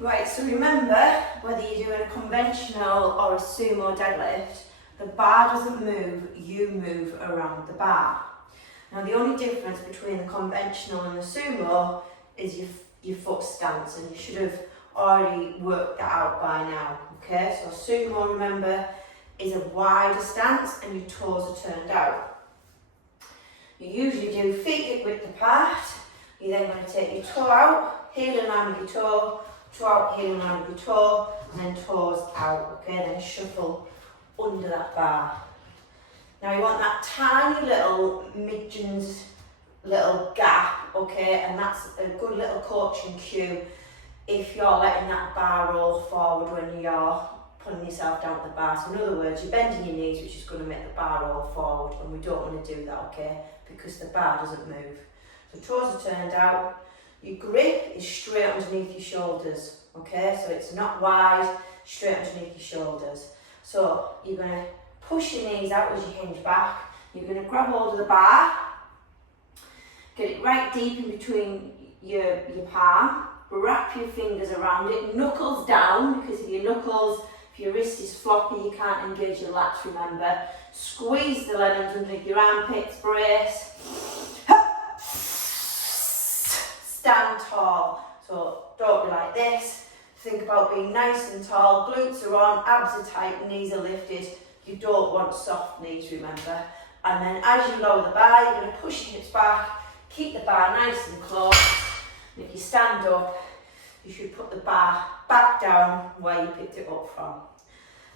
Right, so remember, whether you're doing a conventional or a sumo deadlift, the bar doesn't move, you move around the bar. Now the only difference between the conventional and the sumo is your foot stance, and you should have already worked that out by now, okay? So sumo, remember, is a wider stance and your toes are turned out. You usually do feet hip width apart. You're then going to take your toe out, heel in line with your toe out, heel in line with your toe, and then toes out, okay? Then shuffle under that bar. Now you want that tiny little midgens little gap, okay? And that's a good little coaching cue if you're letting that bar roll forward when you're pulling yourself down the bar. So in other words, you're bending your knees, which is going to make the bar roll forward, and we don't want to do that, okay? Because the bar doesn't move. So toes are turned out. Your grip is straight underneath your shoulders, okay? So it's not wide, straight underneath your shoulders. So you're going to push your knees out as you hinge back. You're going to grab hold of the bar, get it right deep in between your palm, wrap your fingers around it, knuckles down, because if your wrist is floppy, you can't engage your lats, remember. Squeeze the legs underneath your armpits, brace. Stand tall. So don't be like this. Think about being nice and tall. Glutes are on, abs are tight, knees are lifted. You don't want soft knees, remember. And then as you lower the bar, you're going to push your hips back, keep the bar nice and close. And if you stand up, you should put the bar back down where you picked it up from.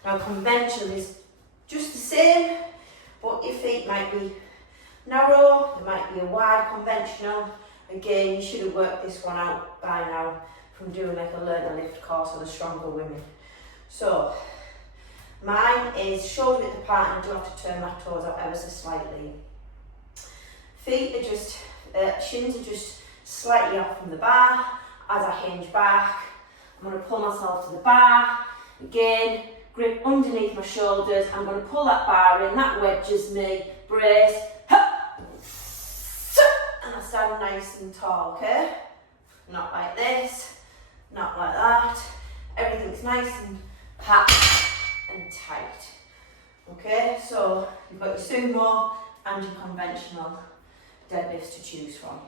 Now conventional is just the same, but your feet might be narrow, there might be a wide conventional. Again, you should have worked this one out by now from doing like a learn to lift course on the stronger women. So mine is shoulder width apart, and I do have to turn my toes up ever so slightly. Feet are just, shins are just slightly off from the bar. As I hinge back, I'm going to pull myself to the bar. Again, grip underneath my shoulders. I'm going to pull that bar in, that wedges me, brace, and I stand nice and tall, okay? Not like this, not like that. Everything's nice and packed and tight. Okay, so you've got your sumo and your conventional deadlifts to choose from.